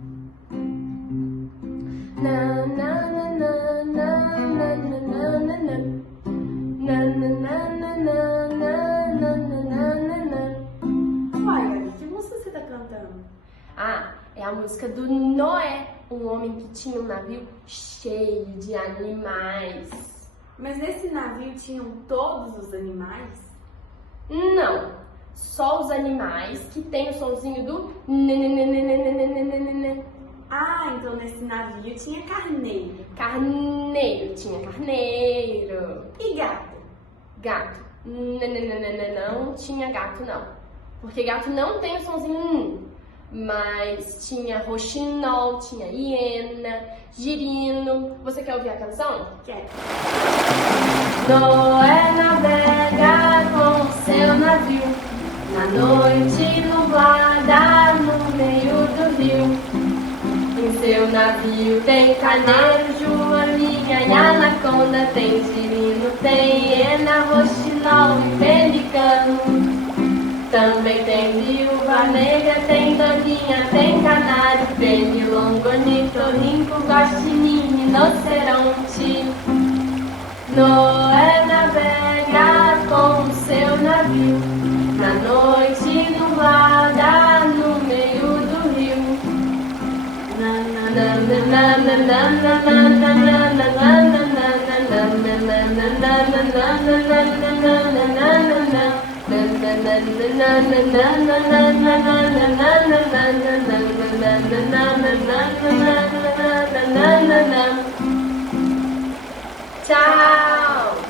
Na na na na na na na na na na. Na na na na na na na na na. Uai, Gabi, que música você tá cantando? Ah, é a música do Noé, um homem que tinha um navio cheio de animais. Mas nesse navio tinham todos os animais? Não, só os animais que tem o sonzinho do nenenenenenenenenenen. Ah, então nesse navio tinha carneiro. Carneiro, tinha carneiro. E gato? Gato. Não tinha gato, não. Porque gato não tem o sonzinho Mas tinha roxinol, tinha hiena, girino. Você quer ouvir a canção? Quer? Noé navega com seu navio na noite nublada no meio do rio. Em seu navio tem carneiro, joaninha e anaconda, tem girino, tem hiena, roxinol e pelicano. Também tem viúva negra, tem doguinha, tem canário, tem milongo, ornitorrinco, guaxinim, rinoceronte. Noé navega com seu navio na noite nublada no meio do rio. Tchau!